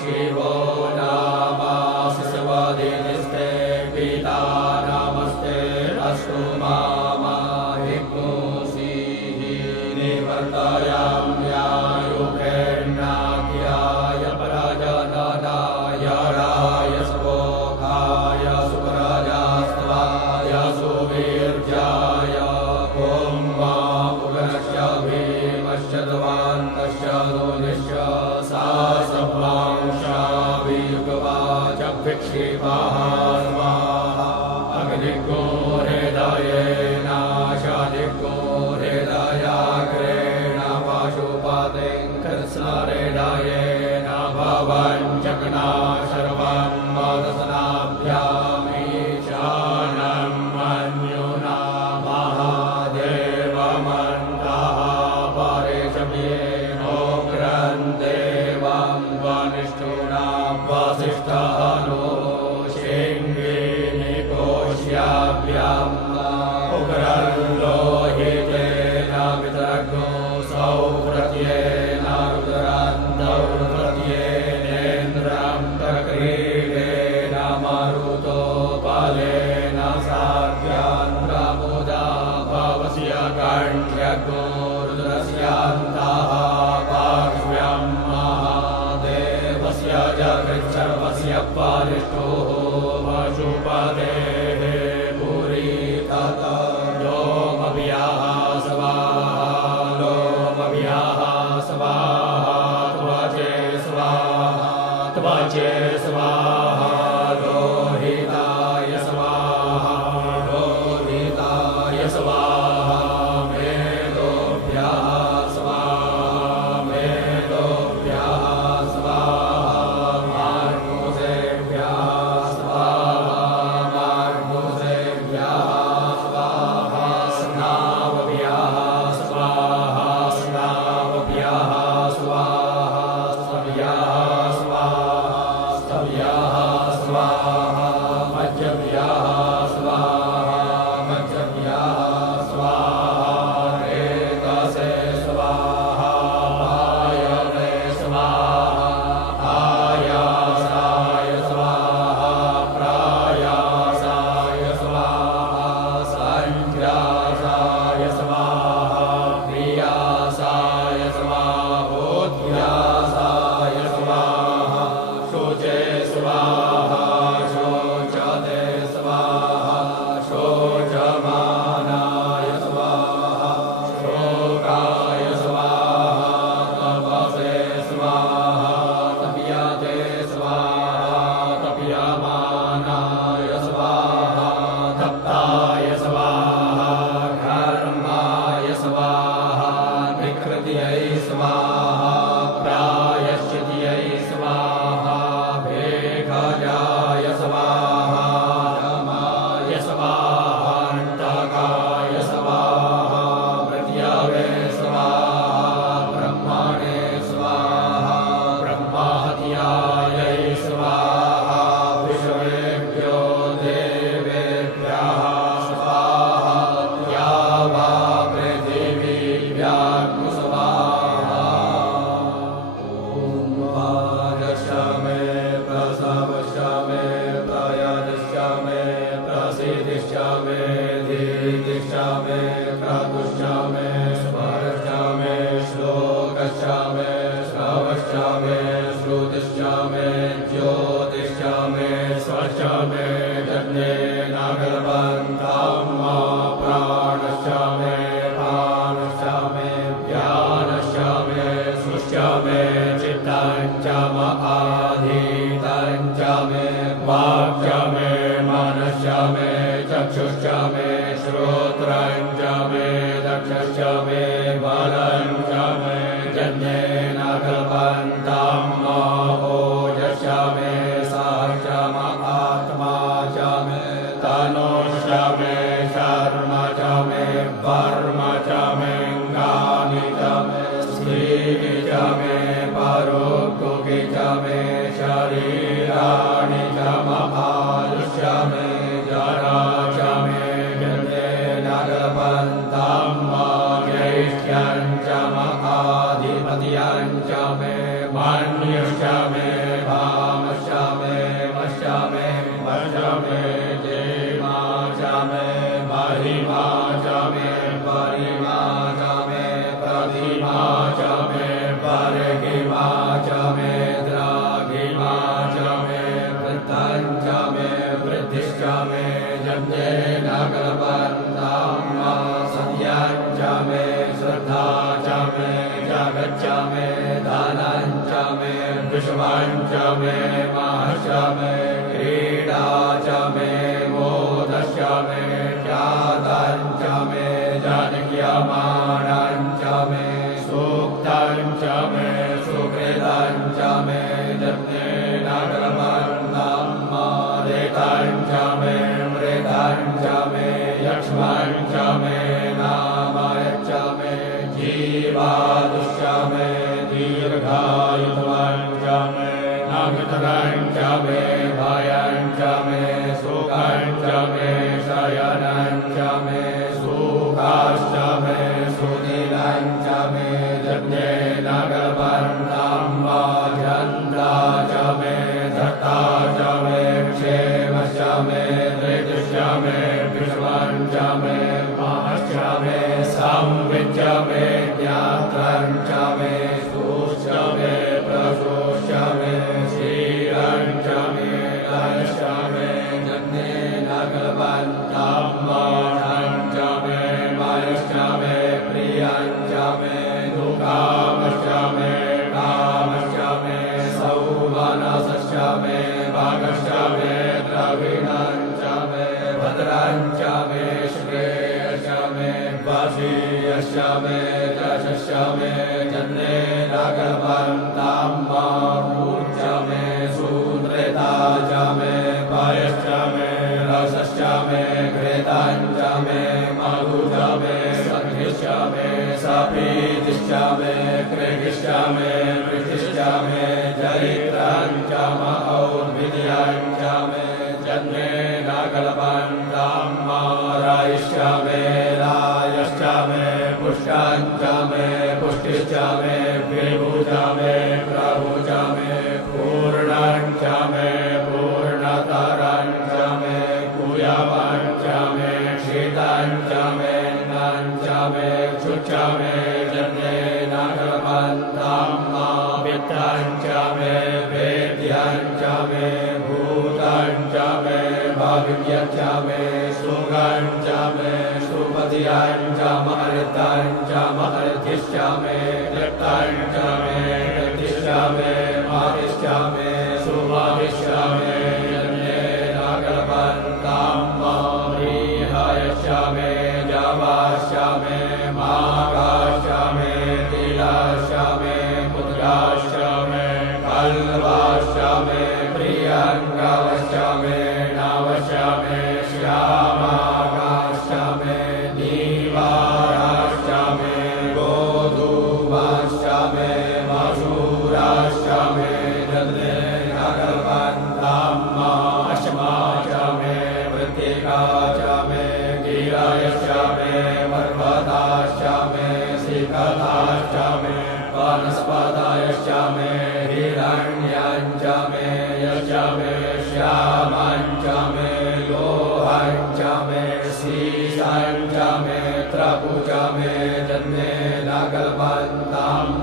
शिवो नामासि स्वदिनिस्ते पिता नमस्ते अस्तु मामाहिग्मुषीः निवर्तयाम्यायुखेन्नाख्याय पराजननाय राय स्वोखाय सुपराजास्त्वाय सुवीर्याय ॐ मा उग्रश्च भीमश्च द्वान्तश्च दोनिश्च सा संवांशाभियुगवाच भिक्षिपाः स्वाहा अग्निगो हृदयेन शादिगो हृदयाग्रेण पाशुपतिं कृत्स्नहृदयेन भवञ्चकना सर्वं मदसनाभ्यामीशानं मन्युना महादेवमन्तः परिशम्येनोग्रं देवं वनिष्ठुना वसिष्ठनो शेङ्गिनिकोश्याभ्याम् उग्रं लोहितेन वितरग्नो सौव्रत्येन रुद्रं दौर्व्रत्येनेन्द्रं तक्रीडेन मरुतो बलेन Shame, Diti Shame, Kratu Shame, Svara Shame, Shloka Shame, Shrava Shame, Shruti Shame, Jyoti Shame, Swachame, Jatne Nagalabandhamma, Prana Shame, Prana Shame, Jnana Shame, Sushame, Chittanchama, Adhitanchame, Vakchame, Manashame, Chakshushyame, Shrotranchame, Dakshashyame, Balanchame, Janye Nagalpantamma, Ojashyame, Sahashyama, Atma Chame, Tanoshyame, Sharma Chame, Varma Chame, Ngani Chame, Srimi Chame, Parokuki Chame, Sharirani Chama, Alushyame, Jara Chame, Janye Nagalpantamma, Jaishyan Chama, Adhipatyan Chame, Manyushame, Bhamashyame, Mashyame, Mashyame, Jema Chame, Mahima Chame, Parima Chame, Pradima Chame, Parihima Chame, Dragima Chame, Vrittanchame, Vrittishyame, Janye Nagalpantamma, Sadhyanchame, Shraddha Chame, Jagatchame, Dhananchame, Vishwanchame, Mahashame, Krida Chame, Modashyame, Jatanchame, Janakyamananchame, Suktanchame, Sukritanchame, Jatne Nagalpantamma, Retanchame, Mritanchame, Yakshmanchame, Namayachame, Jivadushyame, Dirghayutvanchame, Nagataranchame, Bhayanchame, Sukhanchame, Shayananchame, Sukhaschame, Sudinanchame, Jatne Nagalpantamma, Jantachame, Dhattachame, Kshemashyame, Dritishyame, Vishwanchame, Mahashyame, Samvidyame, Jnatranchame, Sushame, Prasoshyame, Shiranchame, Layashyame, Jatne Nagalpantamma, Dhanchame, Mayashyame, Priyanchame, Dukamashyame, Kamashyame, Saumanasashyame, Bhagashyame, Dravinanchame, Bhadranchame, Shreyashyame, Vasiyashyame, Jashyame, Jatne Nagalpantamma, Rujyame, Sudretachame, Payashyame, Rasashyame, Kretanchame, Madhujame, Sadhishyame, Sapitishyame, Krigishyame, Pritishyame, Jaritranchama, Aurvidyanchame, Jatne Nagalpantamma, Raishyame, Rayasyame, Pushyanchame, Pushtishyame, Vibhujame, Prabhujame, Purnanchame, Purnataranchame, Kuyavanchame, Shitanchame, Nanchame, Chuchame, Jatne Nagalpantamma, Vittanchame, Vedyanchame, Bhutanchame, Bhavivyachame, Suganchame, Supatiyanchama, Aritanchama, Aritishyame, Jattanchame, Jatishyame, Matishyame, Sumatishyame, Jatne Nagalpantamma, Vrihayashyame, Javashyame, Magashyame, Tilashyame, Pudrashyame, Kalvashyame, Priyangavashyame, Navashyame, Shyamagashyame, Nivarashyame, Goduvashyame, मे सीसाञ्च मे त्रपुच मे जन्मे नागलपन्ताम्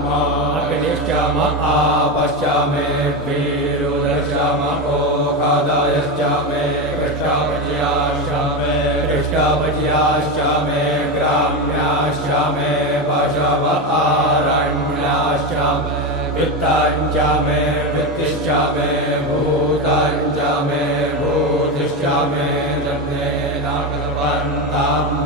अग्निश्च म आपश्च मे वीरुदश्च म ओखादयश्च मे कृष्णापच्याश्च मे कृष्णापच्याश्च मे ग्राम्याश्च मे पशव आरण्याश्च मे वित्ताञ्च मे वित्तिश्च मे भूताञ्च मे भूतिश्च मे जन्मे नागलपन्ताम्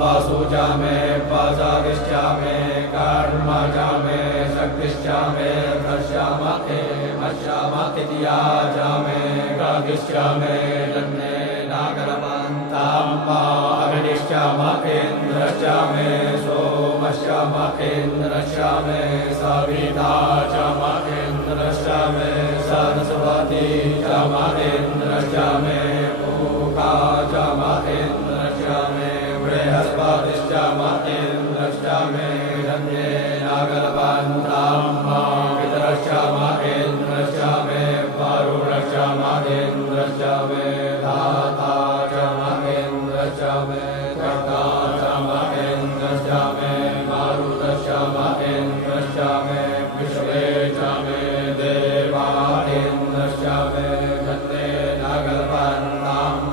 वासुच मे वासादिश्च मे कर्म च मे शक्तिश्च मे धर्ष्याम एमश्याम इतिया च मे गादिश्च मे जन्मे नागलपन्ताम् अग्निश्च म इन्द्रश्च मे सोमश्च म इन्द्रश्च मे सविता च म इन्द्रश्च मे सरस्वती च म इन्द्रश्च मे मूका च म इन्द्रश्च मे बृहस्पतिश्च म इन्द्रश्च मे जन्मे नागलपन्ताम् पितरश्च म इन्द्रश्च मे वरुणश्च म इन्द्रश्च मे धाता च म इन्द्रश्च मे कर्ता च म इन्द्रश्च मे मारुतश्च म इन्द्रश्च मे विश्वे च मे देवा इन्द्रश्च मे जन्मे नागलपन्ताम्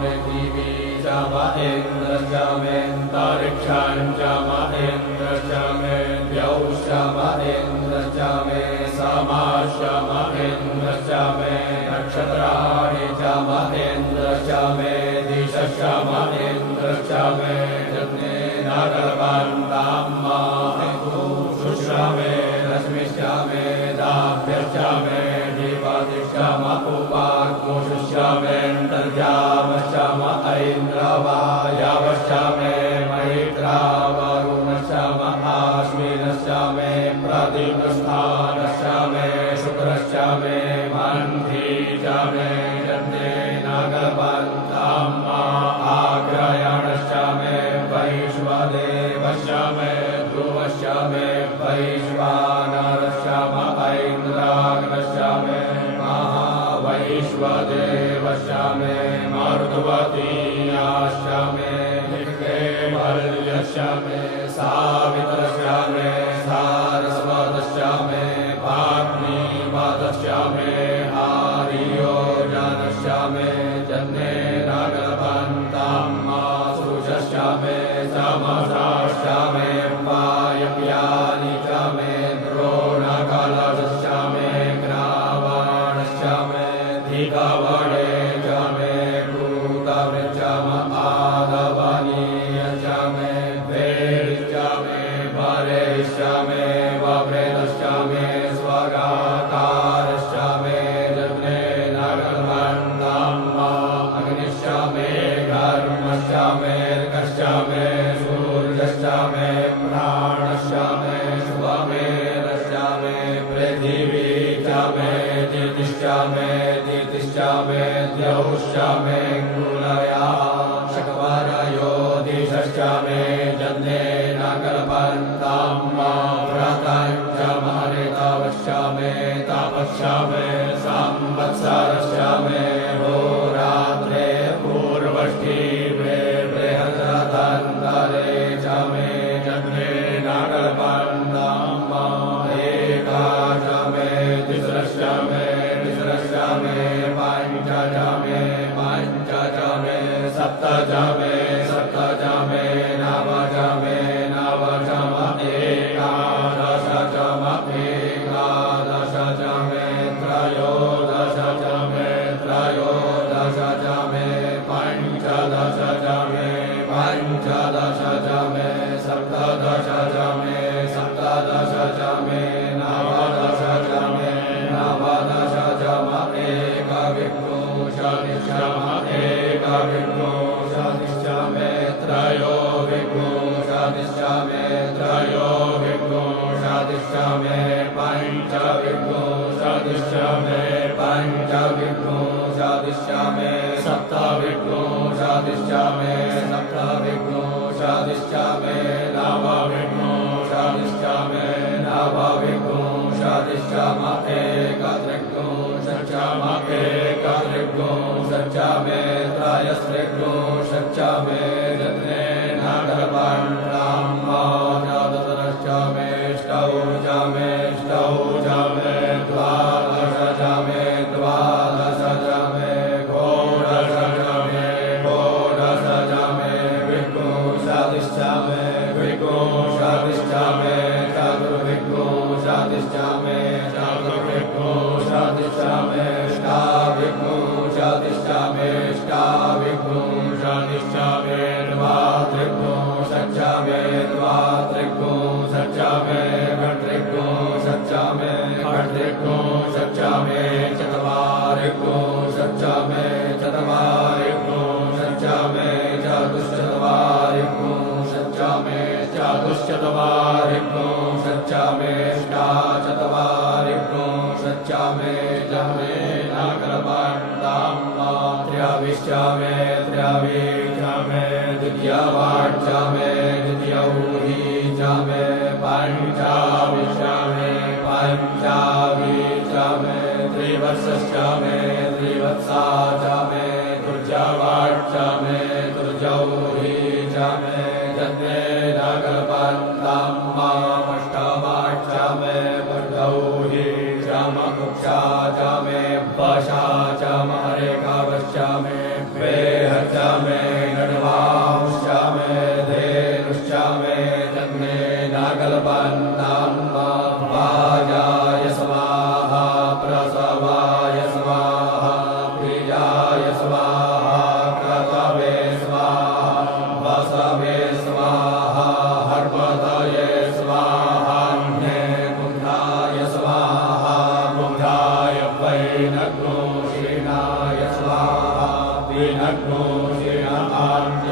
पृथिवी च म इन्द्रश्च मे अन्तरिक्षं च म इन्द्रश्च मे द्यौश्च म इन्द्रश्च मे समाश्च म इन्द्रश्च मे नक्षत्राणि च म इन्द्रश्च मे दिशश्च म इन्द्रश्च मे जन्मे नागलपन्ताम् शुश्र मे रश्मिश्च मे दाभ्यश्च मे दीपतिश्च म उपाकोशश्च मे तर्जामश्च म ऐन्द्रवायवश्च मे मैत्रा वरुणश्च म आश्विनश्च मे प्रतिष्ठानश्च मे शुक्रश्च मे मन्त्री च मे जन्मे नागलपन्ताम् आग्रयणश्च मे वैश्वदेवश्च मे ध्रुवश्च मे वैश्वानरश्च म ऐन्द्राग्नश्च मे महावैश्वदेवश्च मे मरुद्वतीयाश्च मे हिकेवल्यश्च मे सावित्रश्च मे सारस्वतश्च मे पाग्निपतश्च मे आर्योजनश्च मे जन्मे नागलपन्ताम् सुषश्च मे समसाश्च मे वायव्यानि च मे द्रोणकलशश्च मे ग्रावाणश्च मे धिकवणे च मे भूतवृश्च म आदवनीयश्च मे वेदिश्च मे वरेश्च मे वप्रेतश्च मे स्वगाकारश्च मे जन्मे नागलपन्ताम् अग्निश्च मे घर्मश्च मे कर्श्च मे सूर्यश्च मे प्राणश्च मे शुभमेधश्च मे पृथिवी च मे दितिश्च मे दितिश्च मे द्यौश्च मे कुलया शकवरयो दिशश्च मे जन्मे नागलपन्ताम् व्रतञ्च महरितवश्च मे तपश्च मे संवत्सरश्च मे होरात्रे पूर्वष्टि मे बृहद्रथन्तरे च मे जन्मे नागलपन्ताम् एका च मे तिस्रश्च मे पञ्च च मे सप्त च मे नव च मे एकादश च मे त्रयोदश च मे पञ्चदश च मे सप्तदश च मे नवदश च मे एकविंशतिश्च मे त्रयोविंशतिश्च मे पञ्चविंशतिश्च मे पंचविंशतिश्च मे सप्तविंशतिश्च मे सप्तविंशतिश्च मे नवविंशतिश्च मे नवविंशतिश्च एकत्रिंशच्च मे त्रयस्त्रिंशच्च सच्चा मे जन्ने नागरपान् ब्रह्मा जाततरश्चा मे ष्टौ चा मे द्वादश चा मे द्वादश चा मे षोडश चा मे विंशतिश्चा मे विंशतिश्चा मे चतुर्विंशतिश्चा मे चतुर्विंशतिश्चा मे अष्टाविंशतिश्चा मे अष्टाविंशतिश्चा मे द्वात्रिंशच्चा मे द्वात्रिंशच्चा मे षट्त्रिंशच्चा मे षट्त्रिंशच्चा मे चत्वारिंशच्चा मे चत्वारिंशच्चा मे चतुश्चत्वारिंशच्चा मे चतुश्चत्वारिंशच्चा मे अष्टाचत्वारिंशच्चा मे जमे नागरपाण्डां त्रयाविश्चा मे त्रयाविश्चा मे द्वितीयवाच्चा मे द्वितीयौहीचा मे पञ्चाविश्चा मे पञ्चाविश्चा मे त्रिवत्सश्चा मे त्रिवत्साचा मे तुर्यावाच्चा मे तुर्यौहीचा मे जन्मे नागरपाण्डां अष्टवाच्चा मे पञ्चौहीचा मुक्षा मे वशाचा रेखावश्चा मे वेहचा मे नडवांश्चा मे धेनुश्चा मे जन्मे नागरपाण्डां वाजाय स्वाहा प्रसवाय स्वाहा प्रियाय स्वाहा क्रतवे स्वाहा वसवे स्वाहा हर्पतये स्वाहा कुंठाय स्वाहा कुंठाय वैनग्नो क्षीणाय स्वाहा विनग्नो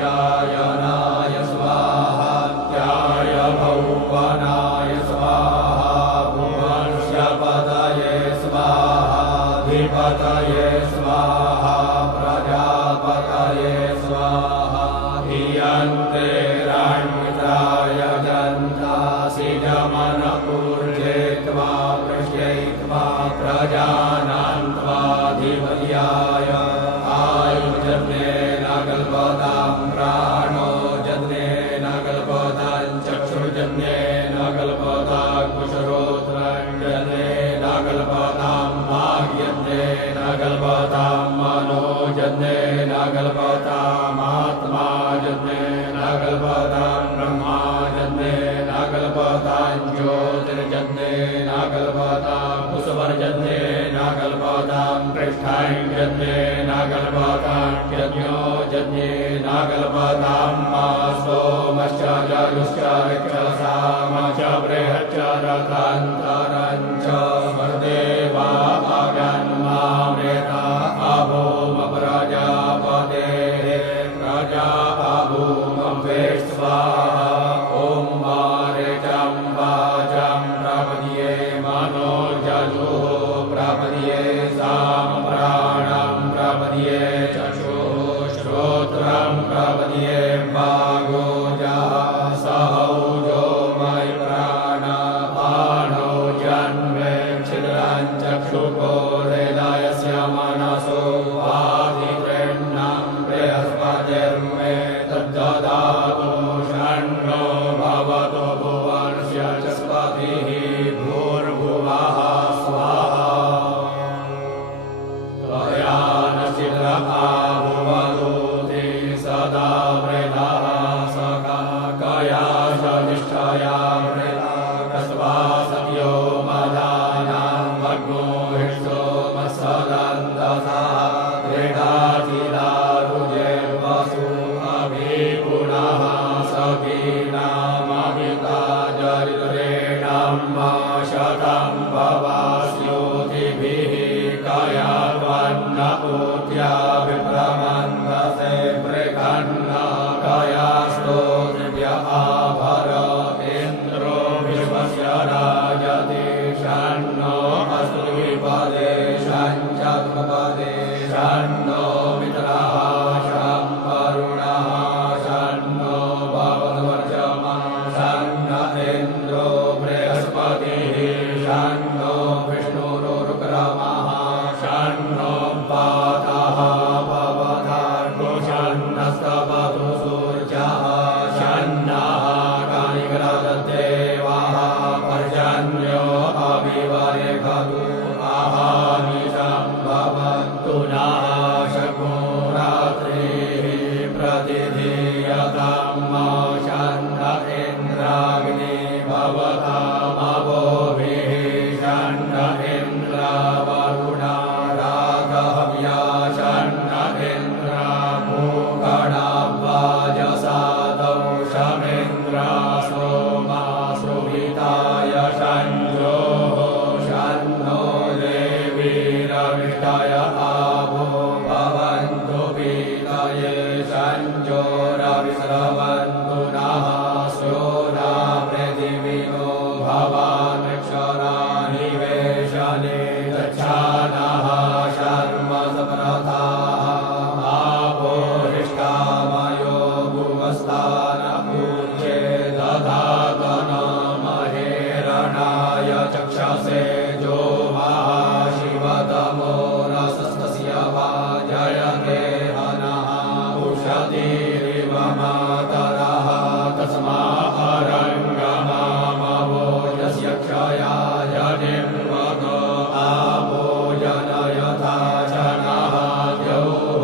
क्षीणान्त्यायनाय स्वाहा त्याय भुवनाय स्वाहा भुवंस्यपतये स्वाहा धिपतये स्वाहा प्रजापतये स्वाहा हियन्ते राण्मित्राय जन्तासि जमनपूर्जे त्वा पृष्ट्यैत्वा प्रजानां त्वाधिपत्याय आयुर्जन्मे नागल्पतां प्राणो जन्मे नागल्पतां चक्षुर्जन्मे नागल्पतां कुशरोत्रं जन्मे नागल्पतां वाग्यन्मे नागल्पतां मनो जन्मे नागल्पतामात्मा जन्मे नागल्पतां ब्रह्मा जन्मे नागल्पतां ज्योतिर्जन्मे नागल्पतां कुसुमर्जन्मे नागल्पतां पृष्ठां जन्मे नागल्पतां यज्ञो जन्मे नागल्पतां सोमश्च जरुश्च रक्षसामश्च बृहच्च रथान्तरञ्च स्वर्देवा अगन्मामृता अभूम प्रजापतेः प्रजा अभूमवे स्वाहा ॐ वारेचं वाचं प्रपद्ये मनोजजुः प्रपद्ये सामप्राणं प्रपद्ये चक्षुः श्रोत्रं प्रपद्ये वागोजः सहौजो मयि प्राणपाणो जन्मे छिद्रं चक्षुकोरेदयस्य मनसो आदितृण्णं बृहस्पतिर्मे तद्ददातु षण्णो भवतु भुवनस्य चस्पतिः भूर्भुवः स्वाहा त्वया न चित्रका भुवतु ते सदा वृथः सकाकया निष्ठया वृथा कस्वा सत्यो मदानां भग्नो हिष्टो मत्सदन्तसः दृढाचिदारुजे वसु अभिगुणः सखीनामभिता जरित्रेणां शतं भवास्योतिभिः कया त्वन्नपूत्या विप्रमन्दसे बृहन्नः कया स्तोत्र्य आभर इन्द्रो विश्वस्य राजते षण्णो अस्तु विपदे षञ्चत्वपदे षण्णो मित्रः शं वरुणः षण् धीयतां मा शन्न इन्द्राग्नि भवतामवोभिः शन्न इन्द्रावरुणा रागहव्या शन्न इन्द्रा पूगणावाजसादौ शमिन्द्रा सोमासुहिताय शञ्जोः शन्नो देवीरविष्टय आवो भवन्तु पीतये शञ्जोरविस्रवन्तु नः स्योना पृथिवीनो भवानक्षराणि वेशने गच्छानः शर्म सप्रथाः आपो हृष्टामयो भुवस्तान पूज्ये दधातनमहेरणाय चक्षसे जो महाशिवतमो रसस्तस्य वा जयते हनः उषतीरिव मातरः तस्मा अरङ्गमामवो यस्य क्षयाय निर्वग आपो जनयथा जनः द्यौः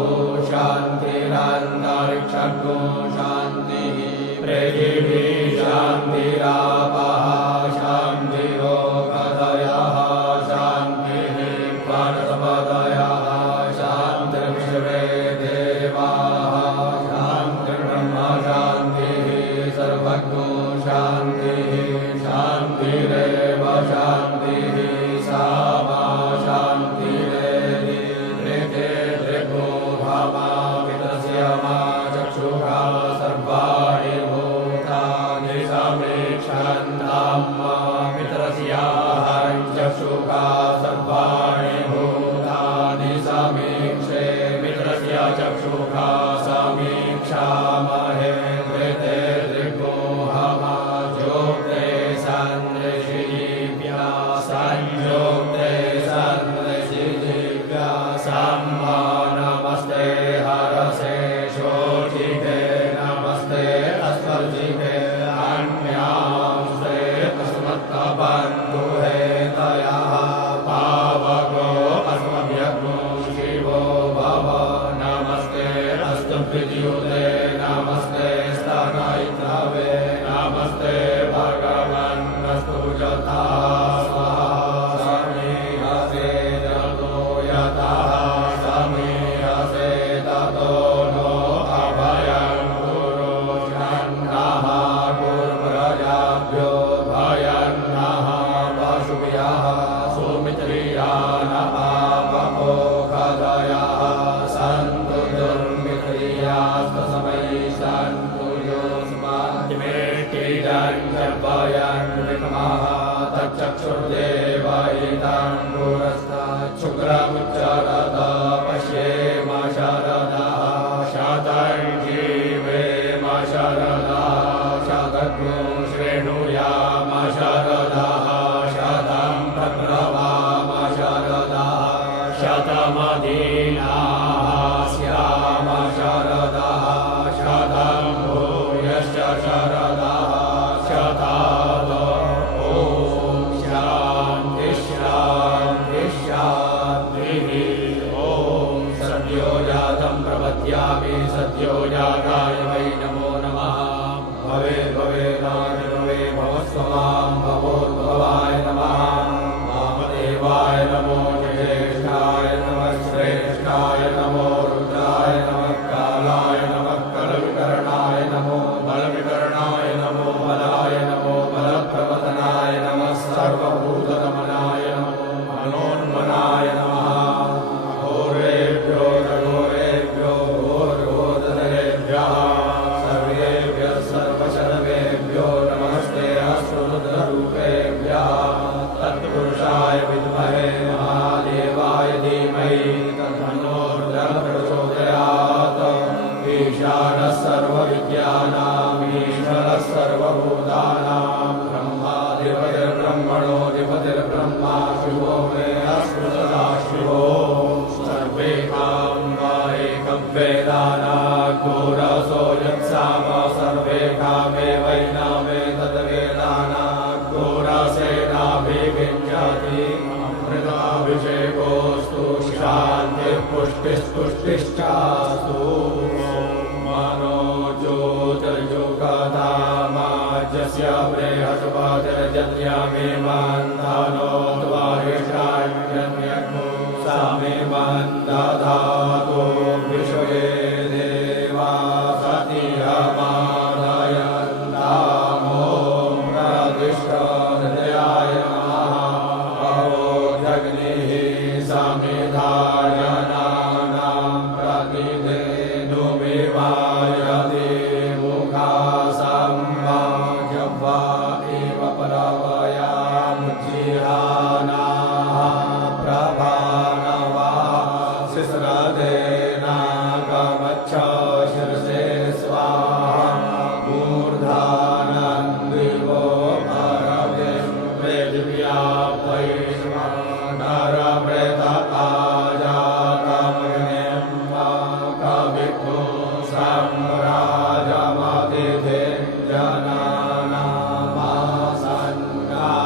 शान्तिरन्तरिक्षगो शान्तिः पृथिवी शान्तिरापः शान्तिरोगदयः शान्तिः वनस्पतयः शान्तिर्विश्वे देवाः शान्तिर्ब्रह्म शान्तिः सर्वज्ञो शान्तिः शान्तिरेव शान्तिः सा मा शान्तिरेधि दृग्भो भामा पितस्य मा चक्षुः सर्वाणि भूतानि समीक्षन्तां मा पितरस्याहं चक्षुः सर्वाणि भूतानि समीक्षे पितरस्य चक्षुः समीक्षामहे कृते दृग्भो हमा जोक्ते सन्दृशिभ्या संयोक्ते सन्दृशिभ्या सम्मा नमस्ते हरसे शोचिते नमस्ते अस्पर्शिते अन्यांस्ते अस्मत्तबन्धुहे तयः पावको अस्मभ्यग्नो शिवो भव नमस्ते अस्तु विद्युते नमस्ते स्तनयित्रवे नमस्ते भगवन्नस्तु यथा स्वाहा समीहसे ततो यतः समीहसे ततो नो अभयं कुरु शन्नः कुर्प्रजाभ्यो भयन्नः पशुभ्यः सुमित्रियान् आपको खदयः सन्तु दुर्मित्रियास्तस्मै सन्तु योऽस्मान्मेष्टिदं जपयन् विक्मः तच्चक्षुर्देवयितं पुरस्ताच्छुक्रमुच्चरत पश्येम शरदः शतं जीवेम शरदः शतज्ञो शृणुयाम शरदः शतं प्रब्रवाम शरदः शतमदीनाः स्याम शरदः शतं भूयश्च शरदः शतादो ॐ शान्ति शान्ति शान्तिः ॐ सद्यो जातं प्रपद्यामि सद्यो जाताय वै नमो नमः भवे भवेदानि भवे भवस्वमां भवोद्भवाय नमः वामदेवाय नमो ज्येष्ठाय नमः श्रेष्ठाय नमो रुद्राय नमः कालाय नमः कलविकरणाय नमो बलविकरणाय नमो बलाय नमो बलप्रवदनाय नमः सर्वभूतदमनाय नमो मनोन्मनाय नमः घोरेभ्यो घोरेभ्यो घोरघोरधरेभ्यः सर्वेभ्यः सर्वशर्वेभ्यो नमस्ते अस्तुरुद्ररूपेभ्यः तत्पुरुषाय विद्महे महादेवाय धीमहि तन्नो रुद्रः प्रचोदयात् ईशानः सर्वविद्यानाम् ईश्वरः सर्वभूतानां ब्रह्माधिपतिर्ब्रह्मणोऽधिपतिर्ब्रह्मा शिवो मे अस्तु सदा शिवो सर्वेषां वा एकं वेदानाघोरसो यत्साम सर्वेषामेवैनामेतद्वेदानाघोरसेनाभिविञ्जति अमृताभिषेकोऽस्तु शान्तिः पुष्टिस्तुष्टिश्चास्तु मनो यमे मन्दानो त्वारिषायन्यग्नो समे मन्दधातो विश्वे देवा सतिरमादयन्तामो प्रतिष्ठहृदयाय अवोजग्निः समिधायनानां प्रतिधेनुमिवायते मुखा सम्वाजवा एव परवयामुज्जिहानाः प्रभानवा शिश्रदेनागमच्छ शिरसे स्वाहा मूर्धानन्दिवो भरवे दिव्यापैष्मानरप्रेतताजातमग्निं कवित्वो सम्राजमतिथे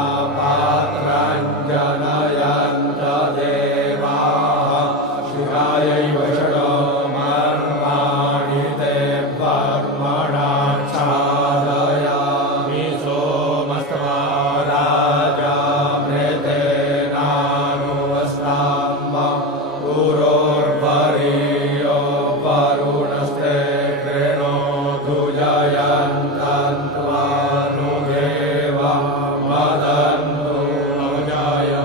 जनानामासन्नापात्रं जनयन्त देवाः शिवायैव षडमर्माणि ते कर्मणाच्छादयामि सोमस्त्वा राजामृतेनानुवस्ताम्ब पुरोर्वरीयो वरुणस्ते कृणोतु जयन्तन्त्वानुदेव वदन्तु अवजायो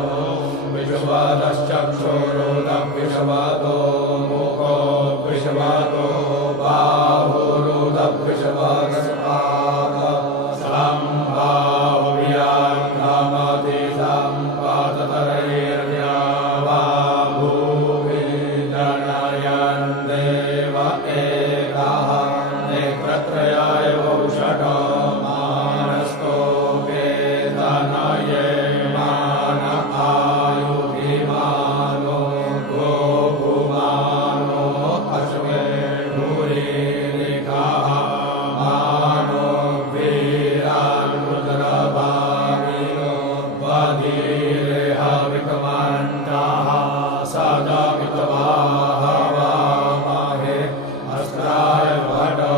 विश्वतश्चक्षुरुदं विश्वतो मुखो विश्वतो बाहुरुदं विश्वतस्पाद सम्भाव्याङ्गमति सम्पततरैर्यावा भूमि जनयन् देव एकः नेत्रत्रयाय वौषटो मानस्तो वेदनये मान आयुधिमानो गोभुमानो अश्वे भूरिरिकः मानो वीरान्रुद्रभामिनो वधीरेह विकमन्तः सदमित्वाह वामहे अस्त्राय भटो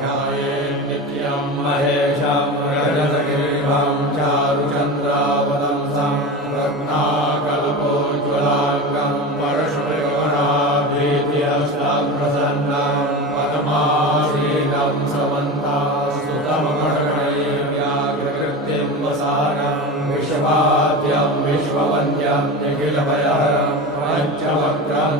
न्याये नित्यं महेशं रजतगिरिभं चारुचन्द्रावदंसं रत्नाकल्पोज्ज्वलाङ्गं परशुभयोनाभीतिहस्तं प्रसन्नं पद्मासीनं समन्तास्तुतमकटकणैर्व्याघ्रकृत्यं वसानं विश्ववाद्यं विश्ववन्द्यं निखिलभयहरं पञ्चवक्त्रं